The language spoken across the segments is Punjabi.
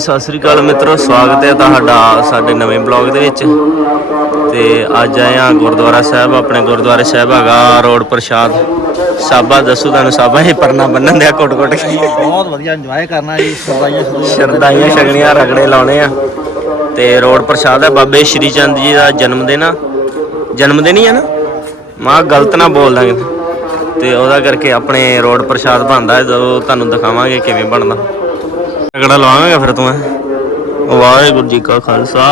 ਸਤਿ ਸ੍ਰੀ ਅਕਾਲ ਮਿੱਤਰੋ ਸਵਾਗਤ ਹੈ ਤੁਹਾਡਾ ਸਾਡੇ ਨਵੇਂ ਬਲੌਗ ਦੇ ਵਿੱਚ। ਤੇ ਅੱਜ ਆਏ ਆ ਗੁਰਦੁਆਰਾ ਸਾਹਿਬ ਆਪਣੇ ਗੁਰਦੁਆਰੇ ਸਾਹਿਬ ਹੈਗਾ ਰੋਡ ਪ੍ਰਸ਼ਾਦ। ਸਾਬਾ ਦੱਸੂ ਤੁਹਾਨੂੰ ਸਾਬਾ ਇਹ ਪਰਨਾ ਬੰਨਣ ਦਿਆ ਕੋਟ ਕੋਟ ਕੇ। ਬਹੁਤ ਵਧੀਆ ਇੰਜੋਏ ਕਰਨਾ ਜੀ ਸਰਦਾਈਆਂ ਸ਼ਰਦਾਈਆਂ ਛਗਣੀਆਂ ਰਗੜੇ ਲਾਉਣੇ ਆ। ਤੇ ਰੋਡ ਪ੍ਰਸ਼ਾਦ ਹੈ ਬਾਬੇ ਸ਼੍ਰੀ ਚੰਦ ਜੀ ਦਾ ਜਨਮ ਦਿਨ ਆ। ਜਨਮ ਦਿਨ ਹੀ ਆ ਨਾ? ਮਾਂ ਗਲਤ ਨਾ ਬੋਲ ਦਾਂਗੇ। ਤੇ ਉਹਦਾ ਕਰਕੇ ਆਪਣੇ ਰੋਡ ਪ੍ਰਸ਼ਾਦ ਬਣਦਾ ਤੁਹਾਨੂੰ ਦਿਖਾਵਾਂਗੇ ਕਿਵੇਂ ਬਣਦਾ। ਰਗੜਾ ਲਾਵਾਂਗਾ ਫਿਰ ਤੂੰ। ਵਾਹਿਗੁਰੂ ਜੀ ਕਾ ਖਾਲਸਾ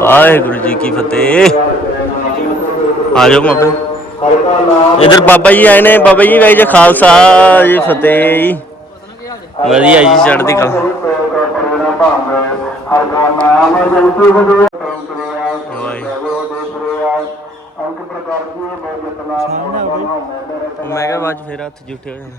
ਵਾਹਿਗੁਰੂ ਜੀ ਕੀ ਫਤਿਹ। ਆ ਜਾਓ ਮਾਪੇ ਇਧਰ ਬਾਬਾ ਜੀ ਆਏ ਨੇ ਬਾਬਾ ਜੀ ਵਾਹਿ ਜੀ ਖਾਲਸਾ ਜੀ ਫਤਿਹ ਜੀ। ਵਧੀਆ ਜੀ ਚੜ੍ਹਦੀ ਕਲਾ। ਮੈਂ ਕਿਹਾ ਬਾਅਦ ਫੇਰ ਹੱਥ ਜੁੱਠੇ ਹੋ ਜਾਣਾ।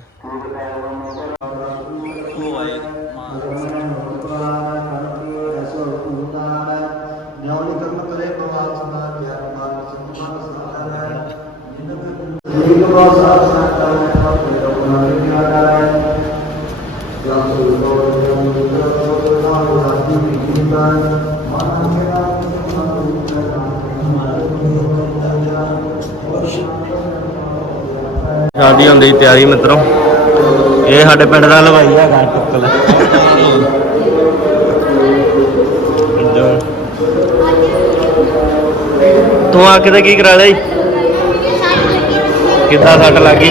ਸ਼ਾਦੀ ਹੁੰਦੀ ਦੀ ਤਿਆਰੀ ਮਿੱਤਰੋ। ਇਹ ਸਾਡੇ ਪਿੰਡ ਦਾ ਹਲਵਾਈ ਹੈਗਾ, ਟੁੱਕਲ। ਤੂੰ ਆ ਕੇ ਤੇ ਕੀ ਕਰਾ ਲਈ ਕਿੱਦਾਂ ਸੱਟ ਲੱਗੀ?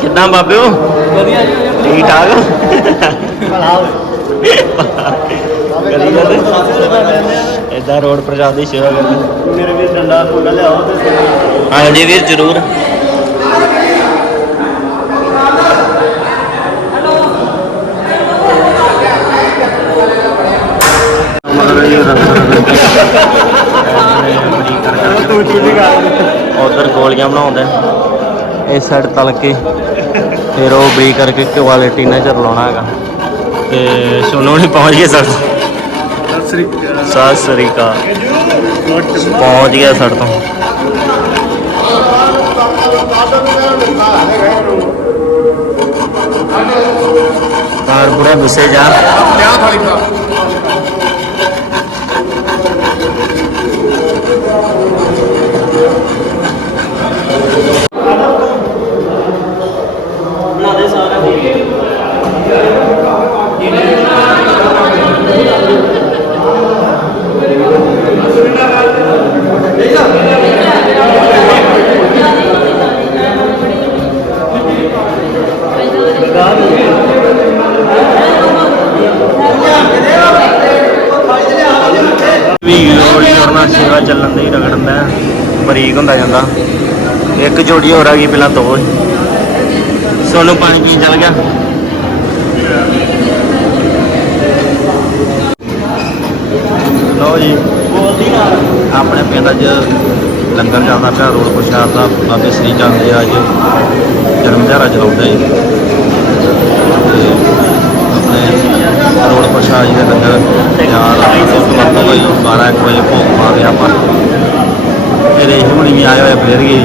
ਕਿੱਦਾਂ ਬਾਬਿਓ ਵਧੀਆ ਜੀ ਠੀਕ ਠਾਕ? ਕਰੀ ਜਾਂਦੇ ਇਦਾਂ ਰੋਡ ਪ੍ਰਸ਼ਾਦ ਦੀ ਸੇਵਾ ਕਰਦੇ ਮੇਰੇ ਵੀ ਡੰਡਾ ਕੋਲ ਲਿਆਓ ਤੇ ਹਾਂਜੀ ਵੀਰ ਜ਼ਰੂਰ। ਤੂੰ ਚੁੱਲੀ ਕਰ ਉਧਰ ਗੋਲੀਆਂ ਬਣਾਉਂਦੇ ਇਸ ਸਾਈਡ ਤਲ ਕੇ ਫਿਰ ਉਹ ਬਰੀ ਕਰਕੇ ਕੁਆਲਿਟੀ ਨਾਲ ਲਾਉਣਾ ਹੈਗਾ। ਤੇ ਸੁਣੋ ਨਹੀਂ ਪਹੁੰਚ ਗਏ ਸਰ ਸਤਿ ਸ੍ਰੀ ਅਕਾਲ। ਪਹੁੰਚ ਗਿਆ ਸੜ ਤੋਂ। ਕਾਰ ਪੂਰਾ ਗੁੱਸੇ ਜਾ ਵੀ ਕਰਨਾ ਚੱਲਣ ਦੀ ਰਗੜਨ ਦਾ ਬਰੀਕ ਹੁੰਦਾ ਜਾਂਦਾ। ਇੱਕ ਜੋੜੀ ਹੋਰ ਆ ਗਈ ਪਹਿਲਾਂ ਦੋ। ਸੋਨੂੰ ਪਾਣੀ ਪੀਣ ਚੱਲ ਗਿਆ। ਲਓ ਜੀ, ਆਪਣੇ ਪਿੰਡ 'ਚ ਲੰਗਰ ਚੱਲਦਾ ਪਿਆ, ਰੋਡ ਪ੍ਰਸ਼ਾਦ ਦਾ, ਬਾਬੇ ਸ੍ਰੀ ਚੰਦ ਦੇ ਅੱਜ ਜਨਮ ਦਿਹਾੜਾ ਚਲਾਉਂਦੇ ਜੀ। ਆਪਣੇ ਰੋਡ ਪ੍ਰਸ਼ਾਦ ਜੀ ਦੇ ਲੰਗਰ ਤਿਆਰ ਤੋਂ ਕੋਈ 12 ਇੱਕ ਵਜੇ ਭੋਗ ਪਾ ਕੇ ਆਪਾਂ ਫਿਰ ਇਹ ਹੁਣੀ ਵੀ ਆਏ ਹੋਏ ਫੇਰ ਗਏ।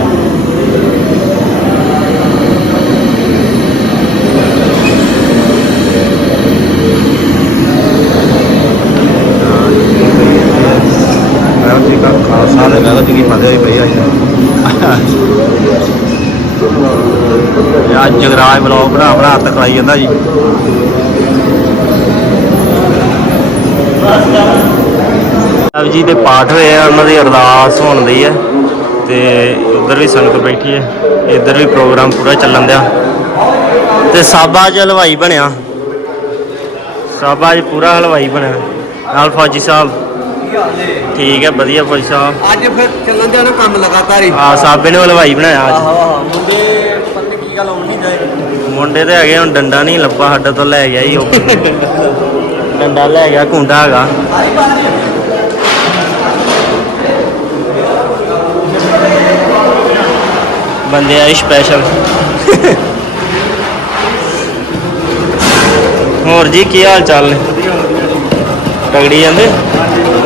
ਜੀ ਕਾ ਖਾਲਸਾ ਦੇ ਵਾਹਿਗੁਰੂ ਜੀ ਕੀ ਫਤਿਹ ਹੋਈ ਪਈ ਆ ਯਾ ਜਗਰਾਜ ਬਲੌਗ ਬਣਾ ਬਣਾ ਹੱਥ ਖਲਾਈ ਜਾਂਦਾ ਜੀ। ਸਾਹਿਬ ਜੀ ਦੇ ਪਾਠ ਹੋਏ ਆ ਉਹਨਾਂ ਦੀ ਅਰਦਾਸ ਹੋਣ ਦੀ ਹੈ ਤੇ ਉਧਰ ਵੀ ਸੰਗਤ ਬੈਠੀ ਹੈ ਇੱਧਰ ਵੀ ਪ੍ਰੋਗਰਾਮ ਪੂਰਾ ਚੱਲਣ ਦਿਆ। ਤੇ ਸਾਬਾ ਚ ਹਲਵਾਈ ਬਣਿਆ। ਸਾਬਾ ਜੀ ਪੂਰਾ ਹਲਵਾਈ ਬਣਿਆ। ਨਾਲ ਫੌਜੀ ਸਾਹਿਬ। ਠੀਕ ਹੈ ਵਧੀਆ ਫੌਜੀ ਸਾਹਿਬ। ਅੱਜ ਫਿਰ ਚੱਲਣ ਦੇ ਨਾ ਕੰਮ ਲਗਾਤਾਰ ਹੀ। ਆ ਸਾਬੇ ਨੇ ਹਲਵਾਈ ਬਣਾਇਆ ਅੱਜ। ਮੁੰਡੇ ਪਤਾ ਕੀ ਗੱਲ ਹੋਣੀ ਜਾਏ। ਮੁੰਡੇ ਤੇ ਹੈਗੇ ਹੁਣ ਡੰਡਾ ਨਹੀਂ ਲੱਭਾ ਸਾਡੇ ਤੋਂ ਲੈ ਗਿਆ ਹੀ ਉਹ। ਡੰਡਾ ਲੈ ਗਿਆ ਕੁੰਡਾ ਹੈਗਾ। ਬੰਦੇ ਆਏ ਸਪੈਸ਼ਲ ਹੋਰ ਜੀ, ਕੀ ਹਾਲ ਚਾਲ ਨੇ? ਤਗੜੀ ਜਾਂਦੇ?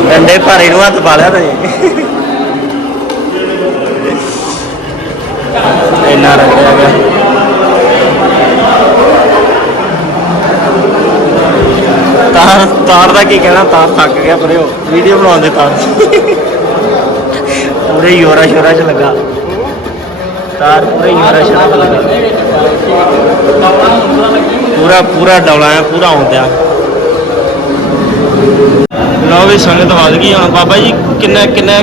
ਡੰਡੇ ਭਾਰੇ ਨੂੰ ਹੱਥ ਪਾ ਲਿਆ ਤੁਸੀਂ। ਇੰਨਾ ਰੱਖਿਆ ਗਿਆ। ਤਾਰ ਤਾਰ ਦਾ ਕੀ ਕਹਿਣਾ, ਤਾਰ ਥੱਕ ਗਿਆ ਪਰਿਓ ਵੀਡੀਓ ਬਣਾਉਂਦੇ ਤਾਰ। ਪੂਰੇ ਯੋਰਾ ਸ਼ੋਰਾ ਚ ਲੱਗਾ। ਤਾਰ ਪੂਰੇ ਯੋਰਾ ਸ਼ੋਰਾ ਚ ਲੱਗਾ ਪੂਰਾ ਪੂਰਾ ਡੌਲਾ ਹੈ ਪੂਰਾ ਆਉਂਦਿਆ ਲਓ ਵੀ ਸੰਗਤ ਵੱਧ ਗਈ ਹੁਣ। ਬਾਬਾ ਜੀ ਕਿੰਨਾ ਕਿੰਨਾ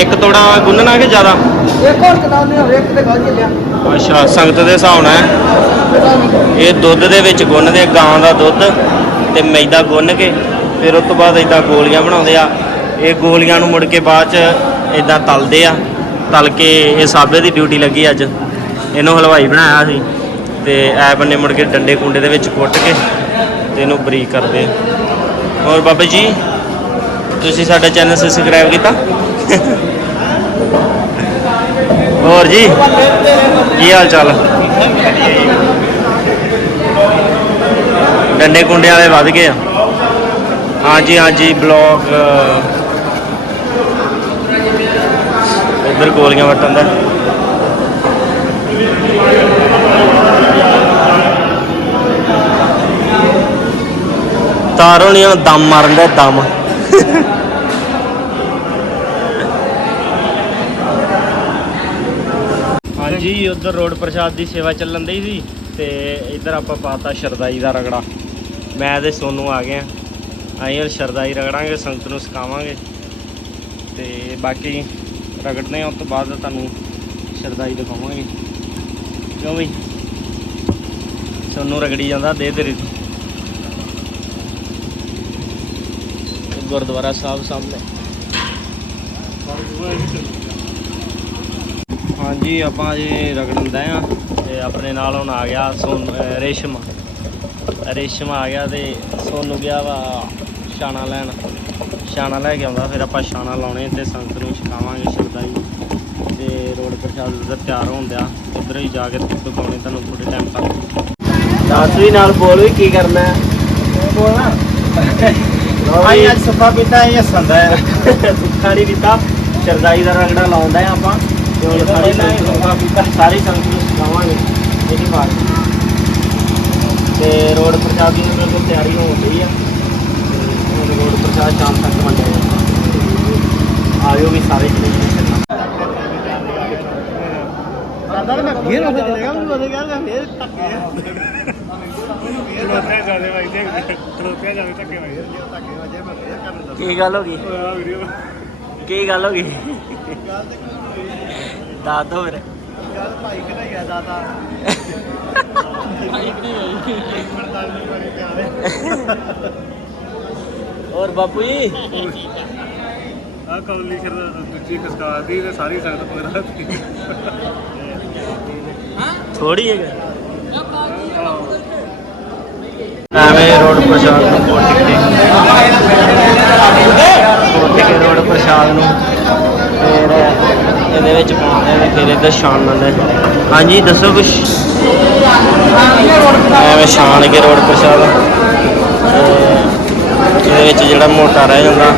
ਇੱਕ ਤੋੜਾ ਗੁੰਨਣਾ ਕਿ ਜ਼ਿਆਦਾ? ਇੱਕ ਹੋਰ ਕਿਤਾਬ ਨੇ ਇੱਕ ਤੇ ਗੱਲ ਚੱਲਿਆ ਅੱਛਾ ਸੰਗਤ ਦੇ ਹਿਸਾਬ ਨਾਲ। ਇਹ ਦੁੱਧ ਦੇ ਵਿੱਚ ਗੁੰਨਦੇ ਗਾਂ ਦਾ ਦੁੱਧ ਤੇ ਮੈਦਾ ਗੁੰਨ ਕੇ ਫਿਰ ਉਸ ਤੋਂ ਬਾਅਦ ਇਦਾਂ ਗੋਲੀਆਂ ਬਣਾਉਂਦੇ ਆ। ਇਹ ਗੋਲੀਆਂ ਨੂੰ ਮੁੜ ਕੇ ਬਾਅਦ ਚ ਇਦਾਂ ਤਲਦੇ ਆ। ਤਲ ਕੇ ਇਹ ਸਾਬੇ ਦੀ ਡਿਊਟੀ ਲੱਗੀ ਅੱਜ। ਇਹਨੂੰ ਹਲਵਾਈ ਬਣਾਇਆ ਸੀ। ਤੇ ਐ ਬੰਨੇ ਮੁੜ ਕੇ ਡੰਡੇ ਕੁੰਡੇ ਦੇ ਵਿੱਚ ਕੁੱਟ ਕੇ ਤੇ ਇਹਨੂੰ ਬਰੀਕ ਕਰਦੇ ਹੋਰ ਬਾਬਾ ਜੀ, ਤੁਸੀਂ ਸਾਡਾ ਚੈਨਲ ਸਬਸਕ੍ਰਾਈਬ ਕੀਤਾ? ਹੋਰ ਜੀ, ਕੀ ਹਾਲ ਚਾਲ? ਡੰਡੇ ਕੁੰਡੇ ਵਾਲੇ ਵੱਧ ਗਏ ਆ। ਹਾਂਜੀ ਹਾਂਜੀ, ਬਲੌਗ ਉਧਰ ਗੋਲੀਆਂ ਵਟਣ ਦਾ। ਤਾਰੋਂ ਨਹੀਂ ਹੁਣ ਦਮ ਮਾਰਨ ਦਾ, ਦਮ। ਹਾਂਜੀ, ਉਧਰ ਰੋਡ ਪ੍ਰਸ਼ਾਦ ਦੀ ਸੇਵਾ ਚੱਲਣ ਦੀ ਸੀ ਤੇ ਇੱਧਰ ਆਪਾਂ ਪਾਤਾ ਸ਼ਰਦਾਈ ਦਾ ਰਗੜਾ। ਮੈਂ ਤੇ ਸੋਨੂ ਆ ਗਏ ਆ। ਅਸੀਂ ਹੁਣ ਸ਼ਰਦਾਈ ਰਗੜਾਂਗੇ, ਸੰਗਤ ਨੂੰ ਸਿਖਾਵਾਂਗੇ। ਤੇ ਬਾਕੀ ਰਗੜਨੇ ਆ, ਉਸ ਤੋਂ ਬਾਅਦ ਤੁਹਾਨੂੰ ਸ਼ਰਦਾਈ ਦਿਖਾਵਾਂਗੇ। ਕਿਉਂ ਬਈ? ਸੋਨੂ ਰਗੜੀ ਜਾਂਦਾ ਦੇ ਤੇਰੀ ਗੁਰਦੁਆਰਾ ਸਾਹਿਬ ਸਾਹਮਣੇ। ਹਾਂਜੀ, ਆਪਾਂ ਜੀ ਰਗੜਨ ਦਾ ਆ ਤੇ ਆਪਣੇ ਨਾਲ ਹੁਣ ਆ ਗਿਆ ਸੋਨ ਰੇਸ਼ਮ। ਰੇਸ਼ਮ ਆ ਗਿਆ ਤੇ ਸੋਨੂੰ ਗਿਆ ਵਾ ਛਾਣਾ ਲੈਣ। ਛਾਣਾ ਲੈ ਕੇ ਆਉਂਦਾ, ਫਿਰ ਆਪਾਂ ਛਾਣਾ ਲਾਉਣੇ ਤੇ ਸੰਗਤ ਨੂੰ ਛਕਾਵਾਂਗੇ ਦਾ ਤਿਆਰ ਹੋਣ ਦਿਆ। ਉਧਰ ਹੀ ਜਾ ਕੇ ਦਿਖਾਉਣੇ ਤੁਹਾਨੂੰ ਥੋੜੇ ਟਾਈਮ ਤੱਕ। ਦੱਸ ਵੀ ਨਾਲ ਬੋਲ ਵੀ ਕੀ ਕਰਨਾ ਹੈ? ਬੋਲਣਾ ਆਈ ਅੱਜ ਸੁੱਕਾ ਪੀਤਾ ਇਹ ਸੰਦਾ ਹੈ। ਸੁੱਖਾ ਨਹੀਂ ਦਿੱਤਾ ਸ਼ਰਦਾਈ ਦਾ ਰਗੜਾ ਲਾਉਂਦਾ ਹੈ ਆਪਾਂ। ਤੇ ਹੁਣ ਸਾਰੀ ਸੰਗਤ ਨੂੰ ਸਾਰੀ ਸੰਗਤ ਨੂੰ ਸਿਖਾਵਾਂਗੇ ਇਹਦੀ ਬਾਤ ਤੇ ਰੋਡ ਪ੍ਰਸ਼ਾਦ ਦੀ ਬਿਲਕੁਲ ਤਿਆਰੀ ਹੋ ਗਈ ਆ। ਤੇ ਰੋਡ ਪ੍ਰਸ਼ਾਦ ਸ਼ਾਮ ਤੱਕ ਵੰਡਿਆ ਜਾਊਗਾ। ਆਇਓ ਵੀ ਸਾਰੇ ਜਣੇ। ਚੱਲਣਾ ਦਾਦਾ ਮੈਂ ਫੇਰ ਹੋ ਜਾਏਗਾ ਮੈਨੂੰ ਉਹਦੇ ਕਹਿੰਦਾ ਫੇਰ ਧੱਕੇ ਖਲੋਤੇ ਜਾਂਦੇ ਭਾਈ ਦੇਖ ਖਲੋਤੇ ਜਾਂਦੇ ਧੱਕੇ ਭਾਈ ਧੱਕੇ ਵਜੇ ਮੈਂ ਫੇਰ ਕਰਨ ਲੱਗਾ ਕੀ ਗੱਲ ਹੋ ਗਈ ਹੋਇਆ ਵੀਡੀਓ ਕੀ ਗੱਲ ਹੋ ਗਈ ਦੱਸ ਦੋ ਫਿਰ ਗੱਲ ਭਾਈ ਕਿਹਦਾ ਗਿਆ ਦਾਦਾ ਭਾਈ ਹੋਰ ਬਾਪੂ ਜੀ ਆ ਕੌਲੀ ਖਰਦਾ ਦੂਜੀ ਖਸਕਾ ਦੀ ਤੇ ਸਾਰੀ ਸੰਗਤ ਪਗੜਾ ਦੀ ਥੋੜੀ ਹੈਗਾ। ਐਵੇਂ ਰੋਡ ਪ੍ਰਸ਼ਾਦ ਨੂੰ ਪੁੱਟ ਕੇ ਰੋਡ ਪ੍ਰਸ਼ਾਦ ਨੂੰ। ਫਿਰ ਇਹਦੇ ਵਿੱਚ ਪਾਉਂਦੇ ਨੇ ਫਿਰ ਇਹਦਾ ਛਾਣ ਲੈਂਦੇ ਹਾਂਜੀ, ਦੱਸੋ ਕੁਛ? ਐਵੇਂ ਛਾਣ ਕੇ ਰੋਡ ਪ੍ਰਸ਼ਾਦ। ਇਹਦੇ ਵਿੱਚ ਜਿਹੜਾ ਮੋਟਾ ਰਹਿ ਜਾਂਦਾ,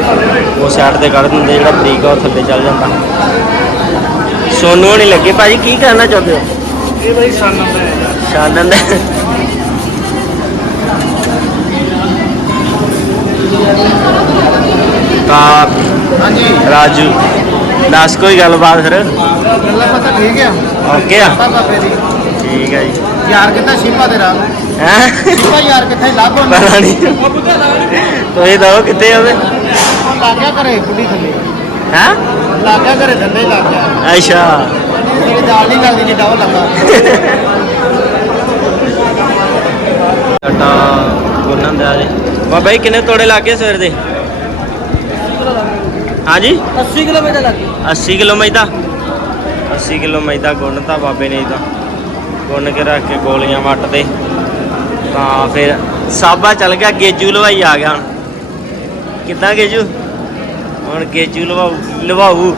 ਉਹ ਸਾਈਡ ਤੇ ਕੱਢ ਦਿੰਦੇ ਜਿਹੜਾ ਬਰੀਕ ਆ, ਉਹ ਥੱਲੇ ਚੱਲ ਜਾਂਦਾ। ਸੋਨੂੰ ਨਹੀਂ ਲੱਗੇ, ਭਾਜੀ, ਕੀ ਕਰਨਾ ਚਾਹੁੰਦੇ ਹੋ? ਇਹ ਬਈ ਸੰਨ ਦਾ ਹੈ। ਸ਼ਾਨਨ ਤਾਂ ਹਾਂਜੀ। ਰਾਜੂ ਦੱਸ ਕੋਈ ਗੱਲਬਾਤ ਫਿਰ? ਗੱਲਾਂ ਪਤਾ ਠੀਕ ਆ। ਓਕੇ ਆ। ਠੀਕ ਹੈ ਜੀ। ਯਾਰ ਕਿੱਥੇ ਸ਼ਿਪਾ ਤੇਰਾ ਹੈ? ਸ਼ਿਪਾ ਯਾਰ ਕਿੱਥੇ ਲੱਭ ਉਹਨੂੰ ਪਤਾ ਨਹੀਂ। ਤੁਸੀਂ ਦੱਸੋ ਕਿੱਥੇ ਆ ਉਹਦੇ? ਘਰੇ ਬੁੱਢੀ ਥੱਲੇ। ਹੈ? ਲੱਗ ਗਿਆ ਘਰੇ ਥੱਲੇ ਹੀ ਲੱਗ ਗਿਆ ਅੱਛਾ। ਦਾਲ ਨਹੀਂ ਗਲਦੀ ਜਿੱਡਾ ਉਹ ਲੱਗਾ। ਟਾਟਾ ਗੁੰਨਨ ਦਾ ਜੀ। ਬਾਬਾ ਜੀ ਕਿੰਨੇ ਤੋੜੇ ਲੱਗੇ ਸਵੇਰ ਦੇ? ਹਾਂਜੀ? 80 ਕਿਲੋਮੀਟਰ ਲੱਗ ਗਿਆ 80 ਕਿਲੋ ਮੈਦਾ 80 ਕਿਲੋ ਮੈਦਾ ਗੁੰਨਤਾ ਬਾਬੇ ਨੇ ਇਹਦਾ ਗੁੰਨ ਕੇ ਰੱਖ ਕੇ ਗੋਲੀਆਂ ਵੱਟ ਦੇ ਤਾਂ ਫਿਰ ਸਾਬਾ ਚੱਲ ਗਿਆ ਗੇਜੂ ਲਵਾਈ ਆ ਗਿਆ ਹੁਣ। ਕਿੱਦਾਂ ਗੇਜੂ? ਹੁਣ ਗੇਜੂ ਲਵਾਉ ਲਵਾਉ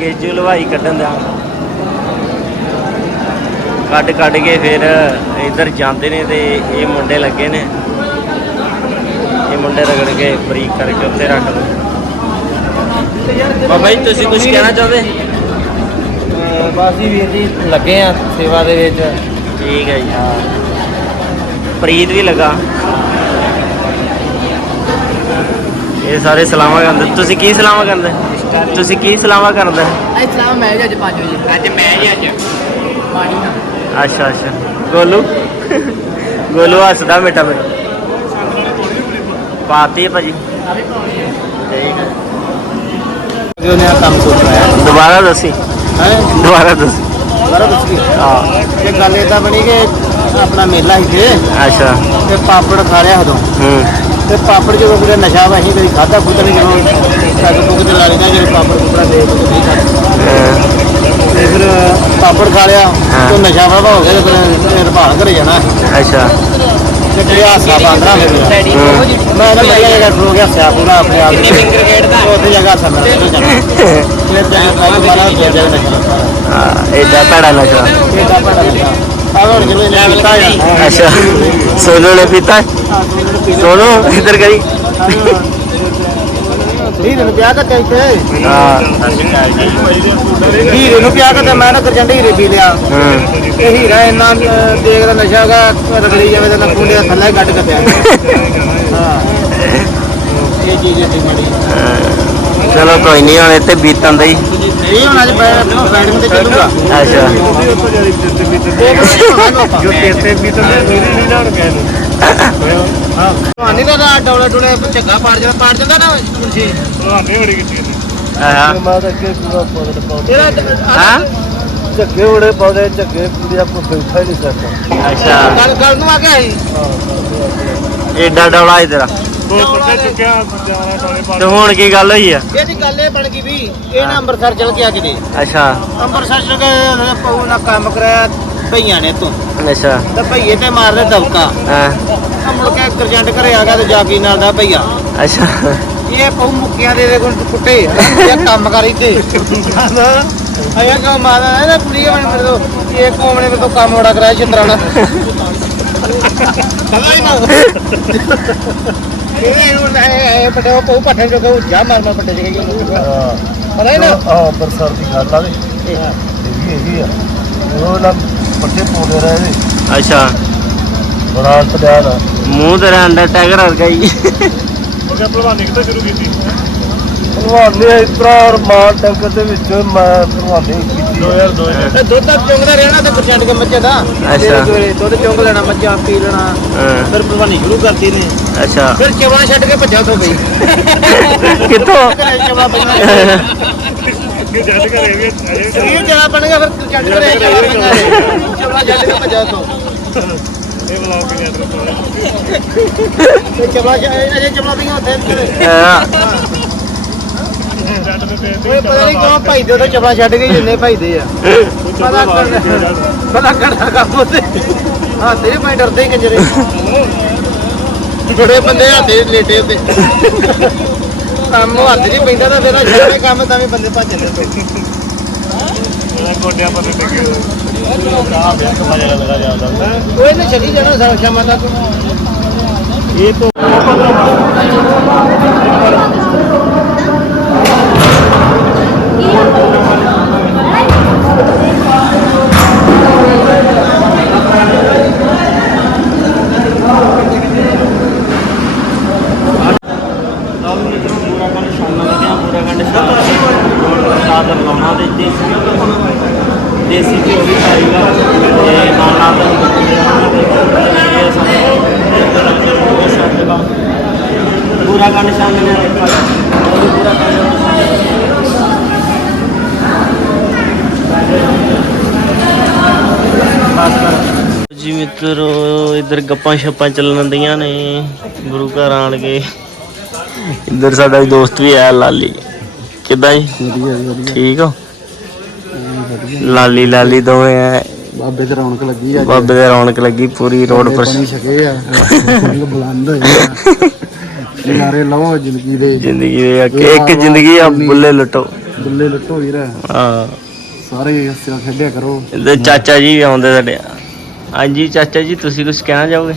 ਗੇਜੂ ਲਵਾਈ ਕੱਢਣ ਦਾ। ਕੱਢ ਕੱਢ ਕੇ ਫਿਰ ਇੱਧਰ ਜਾਂਦੇ ਨੇ ਤੇ ਇਹ ਮੁੰਡੇ ਲੱਗੇ ਨੇ। ਇਹ ਮੁੰਡੇ ਰਗੜ ਕੇ ਬਰੀਕ ਕਰਕੇ ਉੱਥੇ ਰੱਖ ਦੋ ਬਾਬਾ ਜੀ ਤੁਸੀਂ ਕੁਝ ਕਹਿਣਾ ਚਾਹੁੰਦੇ ਬਸ ਵੀਰ ਜੀ ਲੱਗੇ ਆ ਸੇਵਾ ਦੇ ਵਿੱਚ। ਠੀਕ ਹੈ ਜੀ। ਪ੍ਰੀਤ ਵੀ ਲੱਗਾ। ਇਹ ਸਾਰੇ ਸਲਾਮਾਂ ਕਰਦੇ। ਤੁਸੀਂ ਕੀ ਸਲਾਮਾਂ ਕਰਦੇ? ਤੁਸੀਂ ਕੀ ਸਲਾਮਾਂ ਕਰਦੇ? ਇਸਲਾਮ ਮੈਚ ਅੱਜ 5 ਵਜੇ। ਅੱਜ ਮੈਚ ਅੱਜ। ਪਾਣੀ ਨਾ ਅੱਛਾ ਅੱਛਾ। ਗੋਲੂ? ਗੋਲੂ ਹੱਸਦਾ ਮਿੱਠਾ ਮੇਰਾ। ਪਾਤੀ ਹੈ ਭਾਜੀ। ਠੀਕ ਹੈ ਰਿਹਾ ਦੁਬਾਰਾ ਦੱਸੀ। ਹੈ? ਦੁਬਾਰਾ ਦੱਸੀ। ਸਾਰਾ ਕੁਝ ਵੀ ਹਾਂ। ਇਹ ਗੱਲ ਏਦਾਂ ਬਣੀ ਕਿ ਆਪਣਾ ਮੇਲਾ ਸੀ ਤੇ ਅੱਛਾ। ਤੇ ਪਾਪੜ ਖਾ ਲਿਆ ਉਦੋਂ। ਹੂੰ। ਤੇ ਪਾਪੜ ਜਦੋਂ ਕਿਤੇ ਨਸ਼ਾ ਵਾ ਅਸੀਂ ਕਦੀ ਖਾਦਾ ਖੁਦ ਨਹੀਂ ਜਦੋਂ ਕੱਗ ਪੁੱਗ ਤੇ ਲਾ ਲੈਂਦਾ ਜਿਹੜੇ ਪਾਪੜ ਪੁਪੜਾ ਦੇ ਕੇ ਨਹੀਂ ਖਾਦਾ ਅਹ, ਤੇ ਫਿਰ ਪਾਪੜ ਖਾ ਲਿਆ ਹਾਂ। ਤੇ ਨਸ਼ਾ ਵਾ ਹੋ ਗਿਆ ਤੇ ਫਿਰ ਰਭਾਲ ਘਰੇ ਜਾਣਾ। ਅੱਛਾ। ਤੇ ਤੇ ਹਾਸਾ ਬਾਂਦਰਾ ਫਿਰ ਹੂੰ। ਮੈਂ ਤਾਂ ਵਧੀਆ ਜਗ੍ਹਾ ਖਲੋ ਗਿਆ ਸਿਆ ਪੂਰਾ ਆਪਣੇ ਆਪ ਕਿੰਨੇ ਫਿੰਗਰ ਖੇਡਦਾ। ਉੱਥੇ ਜਗ੍ਹਾ ਸਮਝ ਤੇ ਜਾਣਾ। ਫਿਰ ਜਾ ਕੇ ਬਾਅਦ ਬਾਰਾ ਫਿਰ ਜਾ ਨਸ਼ਾ ਹਾਂ ਏਡਾ ਭੈੜਾ ਨਸ਼ਾ। ਇਹਦਾ ਪਤਾ ਲੱਗਾ ਆ ਹੁਣ ਜਦੋਂ ਇਹਨੇ ਪੀਤਾ ਅੱਛਾ। ਸੋਨੂ ਨੇ ਪੀਤਾ? ਸੋਨੂ ਇੱਧਰ ਕਰੀ। ਹੀਰੇ ਨੂੰ ਪਿਆ ਕੇ ਇੱਥੇ। ਹਾਂ। ਹੀਰੇ ਨੂੰ ਪਿਆ ਕੇ ਮੈਂ ਨਾ ਕਰਜੰਡ ਹੀਰੇ ਪੀ ਲਿਆ। ਹੂੰ। ਤੇ ਹੀਰਾ ਇੰਨਾ ਅਹ, ਦੇਖਦਾ ਨਸ਼ਾ ਹੈਗਾ ਰਗੜੀ ਜਾਵੇ ਤਾਂ ਦਾ ਥੱਲੇ ਕੱਢ ਕੇ ਪਿਆ। ਹਾਂ। ਇਹ ਚੀਜ਼ ਹੈ ਮੜੀ। ਚਲੋ ਕੋਈ ਨਹੀਂ ਹੁਣ ਇੱਥੇ ਬੀਤਣ ਦੇ। ਹੀ ਇਹ ਹੁਣ ਅੱਜ ਬੈਡਮਿੰਟਨ ਤੇ ਚੱਲੂਗਾ। ਅੱਛਾ। ਜੋ ਤੇਤੇ ਵੀ ਤਾਂ ਨਹੀਂ ਲਾਣ ਗਏ ਹਾਂ ਨਹੀਂ ਨਾ ਡੋਲੇ ਡੋਲੇ ਝੱਗਾ ਪਾੜ ਜਾਂਦਾ ਪਾੜ ਜਾਂਦਾ ਨਾ ਮੁੰਸ਼ੀ ਆਹ ਮੈਂ ਤਾਂ ਅੱਗੇ ਪੂਰਾ ਪਾਗਲ ਪਾਉਂਦਾ ਹਾਂ ਝੱਗੇ ਉੜੇ ਪਾਉਂਦੇ ਝੱਗੇ ਪੂਰੀ ਆਪ ਬੈਠਾ ਹੀ ਨਹੀਂ ਸਕਦਾ ਅੱਛਾ ਗੱਲ ਗੱਲ ਨੂੰ ਆ ਗਿਆ ਸੀ ਏਡਾ ਡੌਲਾ ਹੀ ਤੇਰਾ ਤੇ ਹੁਣ ਕੀ ਗੱਲ ਹੋਈ ਆ? ਇਹਦੀ ਗੱਲ ਇਹ ਬਣ ਗਈ ਵੀ ਇਹ ਨਾ ਅੰਮ੍ਰਿਤਸਰ ਚਲ ਗਿਆ ਕਿਤੇ ਅੱਛਾ। ਅੰਮ੍ਰਿਤਸਰ ਚਲ ਕੇ ਉਹਨਾਂ ਨੇ ਕੰਮ ਕਰਾਇਆ ਭਈਆਂ ਨੇ ਤੋਂ ਅੱਛਾ। ਤੇ ਭਈਏ ਤੇ ਮਾਰਦੇ ਦਬਕਾ। ਹਾਂ। ਆ ਮੁੜ ਕੇ ਕਰਜੰਟ ਘਰੇ ਆ ਗਿਆ ਤੇ ਜਾਗੀ ਨਾਲ ਦਾ ਭਈਆ ਅੱਛਾ। ਇਹ ਪਊ ਮੁੱਕੀਆਂ ਦੇ ਦੇ ਕੋਲ ਕੁੱਟੇ ਇਹ ਕੰਮ ਕਰ ਇੱਥੇ। ਆਇਆ ਕਾ ਮਾਰਾ ਇਹਦਾ ਕੁੜੀ ਬਣ ਮੇਰੇ ਤੋਂ ਇਹ ਕੋਮ ਨੇ ਮੇਰੇ ਤੋਂ ਕੰਮ ਬੜਾ ਕਰਾਇਆ ਚੰਦਰਾਣਾ ਪਤਾ ਹੀ ਨਾ। ਇਹ ਹੁਣ ਇਹ ਪਟੇ ਉਹ ਪਊ ਪੱਠੇ ਜੋ ਕੋ ਜਾ ਮਾਰ ਮਾਰ ਪੱਟੇ ਜਗੇ ਪਤਾ ਹੀ ਨਾ। ਆ ਬਰਸਾਤ ਦੀ ਗੱਲ ਆ ਦੇ ਇਹ ਵੀ ਹੈਗੀ ਆ। ਉਹ ਨਾ ਪਾਉਂਦੇ ਰਹੇ ਅੱਛਾ। ਬੜਾ ਸਦਿਆਲ ਆ ਮੂੰਹ ਤੇਰਾ ਅੰਡਾ ਟੈਗਰ ਵਰਗਾ ਹੀ ਭਲਵਾਨੀ ਇਸ ਤਰ੍ਹਾਂ ਔਰ ਮਾਰ ਟੰਕਰ ਦੇ ਵਿੱਚ ਮੈਂ ਭਲਵਾਨੀ ਕੀਤੀ। 2002 ਇਹ ਦੁੱਧ ਤਾਂ ਚੁੰਗਦਾ ਰਹਿਣਾ ਤੇ ਪਰਸੈਂਟ ਕੇ ਮੱਝਾਂ ਦਾ। ਅੱਛਾ। ਸਵੇਰੇ ਸਵੇਰੇ ਦੁੱਧ ਚੁੰਗ ਲੈਣਾ ਮੱਝਾਂ ਪੀ ਲੈਣਾ। ਹਾਂ, ਫਿਰ ਭਲਵਾਨੀ ਸ਼ੁਰੂ ਕਰਤੀ ਨੇ ਅੱਛਾ। ਫਿਰ ਚਵਲਾ ਛੱਡ ਕੇ ਭੱਜਾ ਤੋਂ ਗਈ। ਕਿੱਥੋਂ? ਚਵਲਾ ਬਣਾ ਇਹ ਜਣਾ ਬਣ ਗਿਆ ਫਿਰ ਛੱਡ ਕੇ ਰਹਿ ਚਵਲਾ ਬਣਾ ਚਵਲਾ ਛੱਡ ਕੇ ਭੱਜਾ ਤੋਂ। ਇਹ ਚਵਲਾ ਅਜੇ ਚਵਲਾ ਪਈਆਂ ਉੱਥੇ ਹਾਂ, ਓਏ ਪਤਾ ਨਹੀਂ ਕਿਉਂ ਭਾਈ ਦੇ ਤੋਂ ਚਵਲਾ ਛੱਡ ਕੇ ਜਿੰਨੇ ਭਾਈ ਦੇ ਆ। ਪਤਾ ਕਰਨਾ ਪਤਾ ਕਰਨਾ ਕੰਮ ਉੱਤੇ ਹੱਥ ਹੀ ਮੈਂ ਡਰਦੇ ਹੀ ਕੰਜਰੇ। ਬੜੇ ਬੰਦੇ ਹੱਥੇ ਲੇਟੇ ਉੱਤੇ ਕੰਮ ਹੱਥ ਹੀ ਪੈਂਦਾ ਤਾਂ ਤੇਰਾ ਜਿਹੜੇ ਕੰਮ ਤਾਂ ਵੀ ਬੰਦੇ ਭੱਜ ਜਾਂਦੇ ਗੋਡਿਆਂ ਪਰ ਲੱਗੇ ਆ ਬਿਆ ਕਮਾ ਲਗਾ ਜਾਂਦਾ ਉਹ ਇਹਨੇ ਛੱਡੀ ਜਾਣਾ ਸਾ- ਸ਼ਾਮਾਂ ਤੱਕ ਇਹ ਤੋਂ ਕੰਡ ਸ਼ਾਮਲ ਪੂਰਾ ਕੰਡ ਸ਼ਾਮਲ ਸਾਦ ਲਾਉਣਾ ਦੇ ਦੇਸੀ ਦੇਸੀ ਘਿਓ ਵੀ ਪਾਈਗਾ ਤੇ ਨਾਲ ਨਾਲ ਇਹ ਸਭ ਪੂਰਾ ਕੰਡ ਸ਼ਾਮਲ ਹੈ ਪੂਰਾ ਜੀ ਮਿੱਤਰੋ, ਇਧਰ ਗੱਪਾਂ ਛੱਪਾਂ ਚੱਲਣ ਦੀਆਂ ਨੇ। ਗੁਰੂ ਘਰ ਆਣ ਕੇ। ਇੱਧਰ ਸਾਡਾ ਵੀ ਦੋਸਤ ਵੀ ਆਇਆ ਲਾਲੀ। ਕਿੱਦਾਂ ਜੀ? ਠੀਕ ਹੋ? ਲਾਲੀ ਲਾਲੀ ਦੋਵੇਂ ਆ ਬਾਬੇ ਤੇ ਰੌਣਕ ਲੱਗੀ ਆ ਬਾਬੇ ਦੇ ਰੌਣਕ ਲੱਗੀ ਪੂਰੀ ਰੋਡ ਪਰ। ਛਕੇ ਆ। ਸਿੰਘ ਬੁਲੰਦ ਹੋਏ ਆ। ਨਾਰੇ ਲਵੋ ਜ਼ਿੰਦਗੀ ਦੇ। ਜ਼ਿੰਦਗੀ ਦੇ ਇੱਕ ਇੱਕ ਜ਼ਿੰਦਗੀ ਆ ਬੁੱਲੇ ਲੁੱਟੋ। ਦੁੱਲੇ ਲੁੱਟੋ ਵੀਰ। ਹਾਂ। ਸਾਰੇ ਹੱਸਿਆ ਖੇਡਿਆ ਕਰੋ। ਇੱਧਰ ਚਾਚਾ ਜੀ ਵੀ ਆਉਂਦੇ ਸਾਡੇ। ਹਾਂਜੀ ਚਾਚਾ ਜੀ ਤੁਸੀਂ ਕੁਝ ਕਹਿਣਾ ਚਾਹੋਗੇ?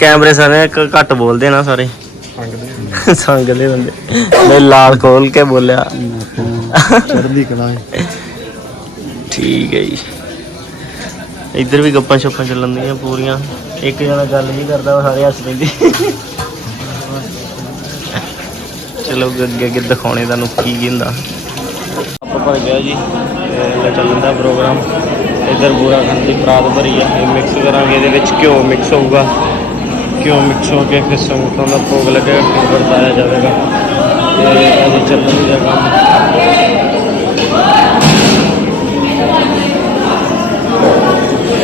ਕੈਮਰੇ ਸਾਰੇ ਕ- ਘੱਟ ਬੋਲਦੇ ਨਾ ਸਾਰੇ ਸੰਗਦੇ ਬੰਦੇ। ਮੈਂ ਲਾਲ ਖੋਲ ਕੇ ਬੋਲਿਆ। ਚੜ੍ਹਦੀ ਕਲਾ ਠੀਕ ਹੈ ਜੀ। ਇੱਧਰ ਵੀ ਗੱਪਾਂ ਛੱਪਾਂ ਚੱਲਣ ਦੀਆਂ ਪੂਰੀਆਂ। ਇੱਕ ਜਣਾ ਗੱਲ ਨਹੀਂ ਕਰਦਾ ਉਹ ਸਾਰੇ ਹੱਸ ਲੈਂਦੇ ਚਲੋ ਅੱਗੇ ਅੱਗੇ ਦਿਖਾਉਣੇ ਤੁਹਾਨੂੰ ਕੀ ਕੀ ਹੁੰਦਾ ਆਪਾਂ ਭਰ ਗਿਆ ਜੀ ਤੇ ਚੱਲਣ ਦਾ ਪ੍ਰੋਗਰਾਮ। ਇੱਧਰ ਬੂਰਾ ਖੰਡ ਦੀ ਪਰਾਤ ਭਰੀ ਆ। ਇਹ ਮਿਕਸ ਕਰਾਂਗੇ ਇਹਦੇ ਵਿੱਚ ਘਿਓ ਮਿਕਸ ਹੋਊਗਾ। ਘਿਓ ਮਿਕਸ ਹੋ ਕੇ ਫਿਰ ਸੰਗਤਾਂ ਦਾ ਭੋਗ ਲੱਗੇਗਾ ਫਿਰ ਵਰਤਾਇਆ ਜਾਵੇਗਾ। ਤੇ ਇਹ ਚੱਲਣ ਦਾ ਕੰਮ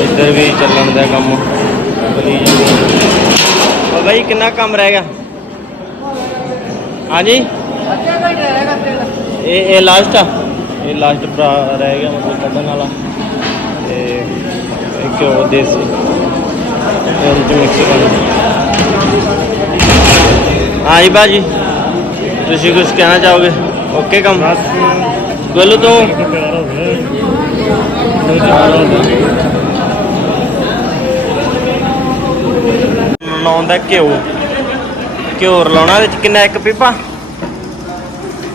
ਇੱਧਰ ਵੀ ਚੱਲਣ ਦਾ ਕੰਮ ਕਰੀ ਜਾਂਦੇ ਬਾਈ, ਕਿੰਨਾ ਕੰਮ ਰਹਿ ਗਿਆ? ਹਾਂਜੀ? ਇਹ ਇਹ ਲਾਸਟ ਆ। ਇਹ ਲਾਸਟ ਭਰਾ ਰਹਿ ਗਿਆ, ਮਤਲਬ ਕੱਢਣ ਵਾਲਾ। ਤੇ ਇਹ ਘਿਓ ਦੇਸੀ? ਇਹ ਉਹਦੇ ਚ ਮਿਕਸ ਕਰ ਹਾਂਜੀ ਬਾਜੀ ਤੁਸੀਂ ਕੁਝ ਕਹਿਣਾ ਚਾਹੋਗੇ? ਓਕੇ ਕੰਮ? ਗੋਲੂ ਤੋਂ? ਲਾਉਂਦਾ ਘਿਓ। ਘਿਓ ਰਲਾਉਣਾ ਵਿੱਚ ਕਿੰਨਾ ਇੱਕ ਪੀਪਾ?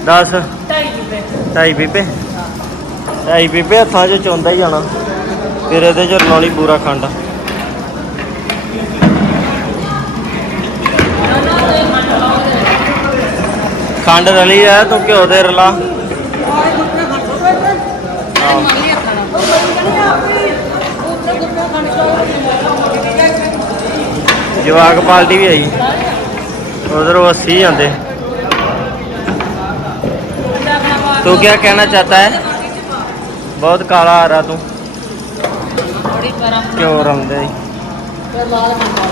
10 ਢਾਈ ਪੀਪੇ। ਢਾਈ ਪੀਪੇ ਹੱਥਾਂ 'ਚ ਚੋਂਦਾ ਹੀ ਜਾਣਾ। ਫਿਰ ਇਹਦੇ 'ਚ ਰਲਾਉਣੀ ਪੂਰਾ ਖੰਡ। ਖੰਡ ਰਲੀ ਆ ਤੂੰ ਘਿਓ ਦੇ ਰਲਾ। ਜਵਾਗ ਪਾਲਟੀ ਵੀ ਆਈ। ਉਧਰ ਉਹ 80 ਜਾਂਦੇ। ਤੂੰ ਕੀ ਕਹਿਣਾ ਚਾਹਤਾ ਹੈ? ਬਹੁਤ ਕਾਲਾ ਆ ਰਹਾ ਤੂੰ। ਕਿਉਂ ਰੰਦੇ ਫਿਰ ਲਾਲ ਮੰਗਾ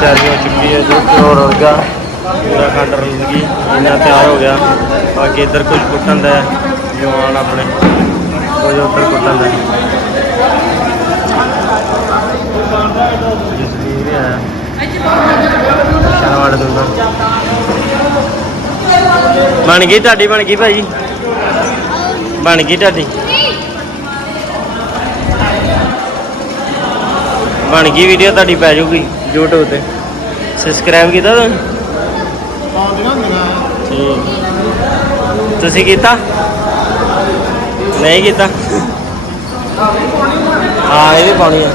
ਤਿਆਰੀ ਹੋ ਚੁੱਕੀ ਹੈ, ਜੋ ਘਿਓ ਰਲ ਪੂਰਾ ਖੰਡ ਰਲ ਇੰਨਾ ਤਿਆਰ ਹੋ ਗਿਆ। ਬਾਕੀ ਇੱਧਰ ਕੁਝ ਕੁੱਟਣ ਦਾ ਜਵਾਨ ਆਪਣੇ। ਕੁਝ ਉੱਧਰ ਕੁੱਟਣ ਦਾ ਹੈ। ਦੂੰਗਾ ਬਣ ਗਈ ਤੁਹਾਡੀ, ਬਣ ਗਈ ਭਾਜੀ? ਬਣ ਗਈ ਤੁਹਾਡੀ? ਬਣ ਗਈ ਵੀਡੀਓ, ਤੁਹਾਡੀ ਪੈ ਜਾਊਗੀ। YouTube ਤੇ। ਸਬਸਕ੍ਰਾਈਬ ਕੀਤਾ ਤੁਸੀਂ ਪਾਉਂਦੀਆਂ ਹੁੰਦੀਆਂ ਠੀਕ। ਤੁਸੀਂ ਕੀਤਾ? ਨਹੀਂ ਕੀਤਾ? ਹਾਂ, ਇਹ ਵੀ ਪਾਉਣੀ ਆ।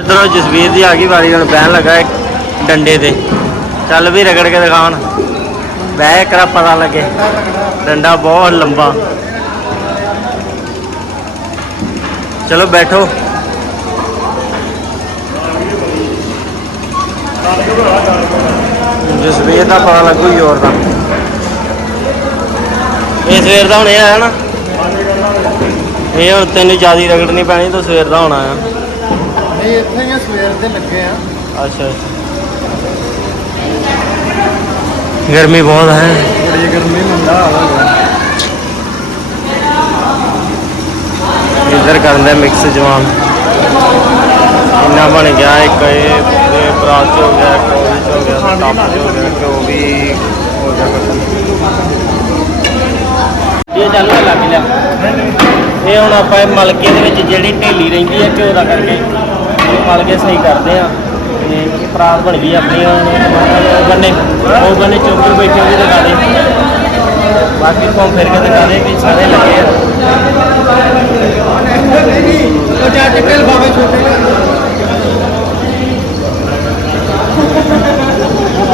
ਇਧਰੋਂ ਜਸਵੀਰ ਦੀ ਆ ਗਈ ਵਾਰੀ, ਹੁਣ ਬਹਿਣ ਲੱਗਾ ਇੱਕ ਡੰਡੇ ਤੇ। ਚੱਲ ਵੀ ਰਗੜ ਕੇ ਦਿਖਾਉਣ। ਬਹਿ ਕਰਾ ਪਤਾ ਲੱਗੇ। ਡੰਡਾ ਬਹੁਤ ਲੰਬਾ। ਚਲੋ ਬੈਠੋ। ਜਸਵੀਰ ਦਾ ਪਤਾ ਲੱਗੂ ਜ਼ੋਰ ਦਾ। ਇਹ ਸਵੇਰ ਦਾ ਹੁਣ ਇਹ ਆਇਆ ਨਾ। ਇਹ ਹੁਣ ਤੈਨੂੰ ਜ਼ਿਆਦਾ ਰਗੜਨੀ ਪੈਣੀ ਤਾਂ ਸਵੇਰ ਦਾ ਹੋਣਾ ਆ ਨਹੀਂ ਇੱਥੇ ਹੀ ਆ, ਸਵੇਰ ਦੇ ਲੱਗੇ ਆ। ਅੱਛਾ ਗਰਮੀ ਬਹੁਤ ਹੈ। ਬੜੀ ਗਰਮੀ ਮੰਦਾ ਹਾਲ ਇੱਧਰ ਕਰਨ ਦਾ ਮਿਕਸ ਜਵਾਨ। ਇੰਨਾ ਬਣ ਗਿਆ ਇੱਕ ਇਹ। ਚ ਹੋ ਗਿਆ ਚ ਹੋ ਗਿਆ ਟੱਪ ਹੋ ਗਿਆ ਉਹ ਵੀ ਹੋ ਗਿਆ ਖਤਮ ਇਹ ਚੱਲ ਕੇ ਲੱਗ ਲਿਆ ਇਹ ਹੁਣ ਆਪਾਂ ਇਹ ਮਲਕੇ ਦੇ ਵਿੱਚ ਜਿਹੜੀ ਢੇਲੀ ਰਹਿੰਦੀ ਹੈ ਘਿਓ ਦਾ ਕਰਕੇ ਇਹ ਮਲ ਕੇ ਸਹੀ ਕਰਦੇ ਆ। ਤੇ ਇਹ ਪਰਾਤ ਬਣ ਗਈ ਆਪਣੀ ਬੰਨੇ ਉਹ ਬੰਨੇ ਚੌਕੀ ਬੈਠੇ ਉਹ ਵੀ ਦਿਖਾ ਦੇ ਬਾਕੀ ਘੁੰਮ ਫਿਰ ਕੇ ਦਿਖਾ ਦੇ ਵੀ ਸਾਰੇ ਲੱਗੇ ਆ। ਉਹ ਜਾ ਚੱਕੇ ਲਫਾਫੇ ਛੋਟੇ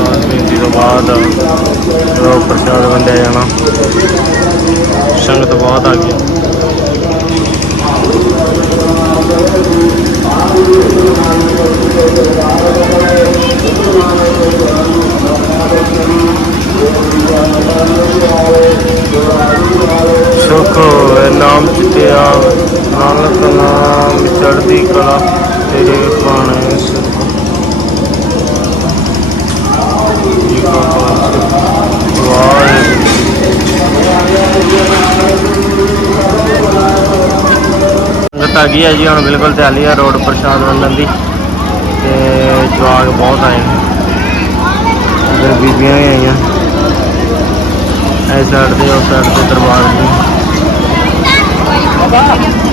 ਬੇਨਤੀ ਤੋਂ ਬਾਅਦ ਲੋਕ ਪ੍ਰਸ਼ਾਦ ਵੰਡਿਆ ਜਾਣਾ। ਸੰਗਤ ਬਹੁਤ ਆ ਗਈ। ਸੁਖ ਹੋਵੇ, ਨਾਮ ਚਿਤਿਆ ਨਾਨਕ ਨਾਮ ਚੜ੍ਹਦੀ ਕਲਾ ਤੇਰੇ ਪਾਣੇ ਸੁਖ ਗਈ ਹੈ ਜੀ, ਹੁਣ ਬਿਲਕੁਲ ਤਿਆਰੀ ਰੋਡ ਪ੍ਰਸ਼ਾਦ ਵੰਡਣ ਦੀ। ਤੇ ਜਵਾਗ ਬਹੁਤ ਆਏ ਇਧਰ ਬੀਬੀਆਂ ਵੀ ਆਈਆਂ। ਇਸ ਸਾਈਡ ਤੇ, ਉਸ ਸਾਈਡ ਤੇ ਦਰਬਾਰ ਜੀ।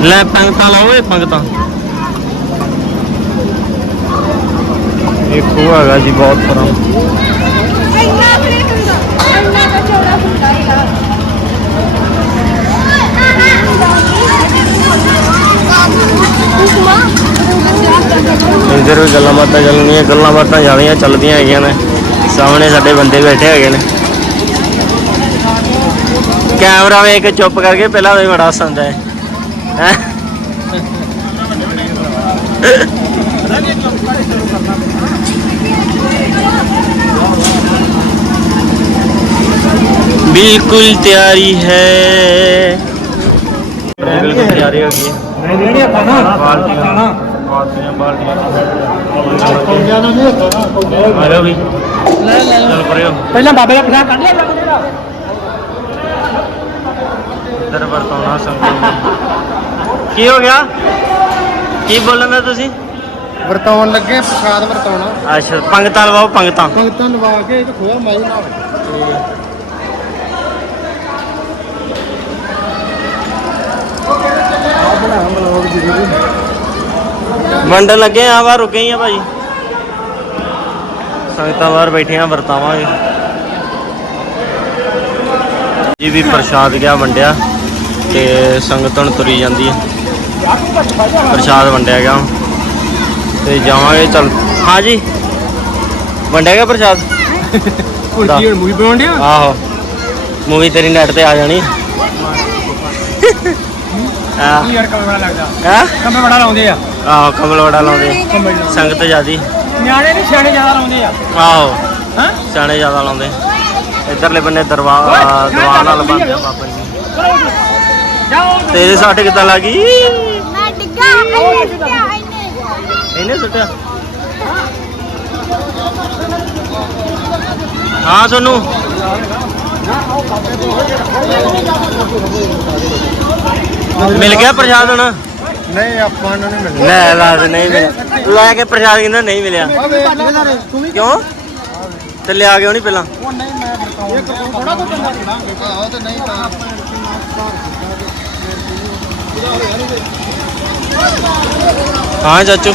ਲੈ ਪੰਗਤਾਂ ਲਾਓ ਇਹ ਪੰਗਤਾਂ। ਇਹ ਖੂਹ ਹੈਗਾ ਜੀ, ਬਹੁਤ ਪੁਰਾਣਾ। ਇੱਧਰ ਵੀ ਗੱਲਾਂ ਬਾਤਾਂ ਚੱਲਣੀਆਂ ਗੱਲਾਂ ਬਾਤਾਂ ਜ਼ਿਆਦੀਆਂ ਚੱਲਦੀਆਂ ਹੈਗੀਆਂ ਨੇ ਸਾਹਮਣੇ ਸਾਡੇ ਬੰਦੇ ਬੈਠੇ ਹੈਗੇ ਨੇ ਕੈਮਰਾ ਵੇਖ ਕੇ ਚੁੱਪ ਕਰਕੇ ਪਹਿਲਾਂ ਵੀ ਬੜਾ ਹੱਸਦਾ ਹੈ ਹੈਂ? बिल्कुल तैयारी है बिल्कुल तैयारी हो ਪਹਿਲਾਂ ਬਾਬੇ ਦਾ ਪਠਾ ਕੱਢ ਲਿਆ ਕੀ ਹੋ ਗਿਆ? ਕੀ ਬੋਲਣ ਦਾ ਤੁਸੀਂ? ਵਰਤਾਉਣ ਲੱਗੇ ਪ੍ਰਸ਼ਾਦ ਵਰਤਾਉਣਾ। ਅੱਛਾ ਪੰਗਤਾਂ ਲਵਾਓ ਪੰਗਤਾਂ। ਪੰਗਤਾਂ ਲਵਾ ਕੇ ਇੱਕ ਖੋਆ ਮਾਈ ਨਾਲ। ਵੰਡਣ ਲੱਗੇ ਆ ਬਾਹਰ ਰੁਕੇ ਹੀ ਆ ਭਾਜੀ। ਸੰਗਤਾਂ ਬਾਹਰ ਬੈਠੀਆਂ ਵਰਤਾਵਾਂਗੇ ਜੀ ਵੀ ਪ੍ਰਸ਼ਾਦ ਗਿਆ ਵੰਡਿਆ ਤੇ ਸੰਗਤ ਤੁਰੀ ਜਾਂਦੀ ਹੈ ਪ੍ਰਸ਼ਾਦ ਵੰਡਿਆ ਗਿਆ। ਤੇ ਜਾਵਾਂਗੇ ਚਲ। ਹਾਂ ਜੀ। ਵੰਡਿਆ ਗਿਆ ਪ੍ਰਸ਼ਾਦ? ਕੁਲਜੀ ਹੁਣ ਮੂਵੀ ਬਣਾਉਣ ਡਿਆ? ਆਹੋ। ਮੂਵੀ ਤੇਰੀ ਨੈਟ ਤੇ ਆ ਜਾਣੀ। ਯਾਰ ਲੱਗਦਾ ਹੈਂ? ਲਾਉਂਦੇ ਆ ਆਹੋ ਕਮਲ ਵੜਾ ਲਾਉਂਦੇ ਸੰਗਤ ਜਿਆਦੀ ਨਿਆਣੇ ਨਹੀਂ ਸਿਆਣੇ ਜ਼ਿਆਦਾ ਲਾਉਂਦੇ ਆ ਆਹੋ ਹਾਂ ਸਿਆਣੇ ਜ਼ਿਆਦਾ ਲਾਉਂਦੇ ਇਧਰਲੇ ਬੰਨੇ ਦਰਬਾਰ ਦਰਬਾਰ ਨਾਲ ਬੰਦੇ ਆ ਬਾਬਾ ਜੀ ਜਾਓ ਤੇਰੇ ਸੱਟ ਕਿੱਦਾਂ ਲੱਗੀ ਮੈਂ ਡਿੱਗਾ ਇਹਨੇ ਸੁੱਟਿਆ ਹਾਂ ਸੋਨੂੰ ਮਿਲ ਗਿਆ ਪ੍ਰਸ਼ਾਦ ਹੁਣ? ਨਹੀਂ ਆਪਾਂ ਨੂੰ ਨਹੀਂ ਮਿਲਦਾ ਲੈ ਲਾ ਦੇ ਨਹੀਂ ਮਿਲਿਆ। ਲੈ ਕੇ ਪ੍ਰਸ਼ਾਦ ਕਹਿੰਦਾ ਨਹੀਂ ਮਿਲਿਆ। ਕਿਉਂ? ਤੇ ਲਿਆ ਕਿਉਂ ਨਹੀਂ ਪਹਿਲਾਂ? ਉਹ ਨਹੀਂ ਮੈਂ ਵਰਤਾਉਣ ਇੱਕ ਥੋੜਾ ਤੋਂ ਬੰਦਾ ਖੜਾਂਗੇ ਆਹ ਤੇ ਨਹੀਂ ਤਾਂ ਹਾਂ ਚਾਚੂ।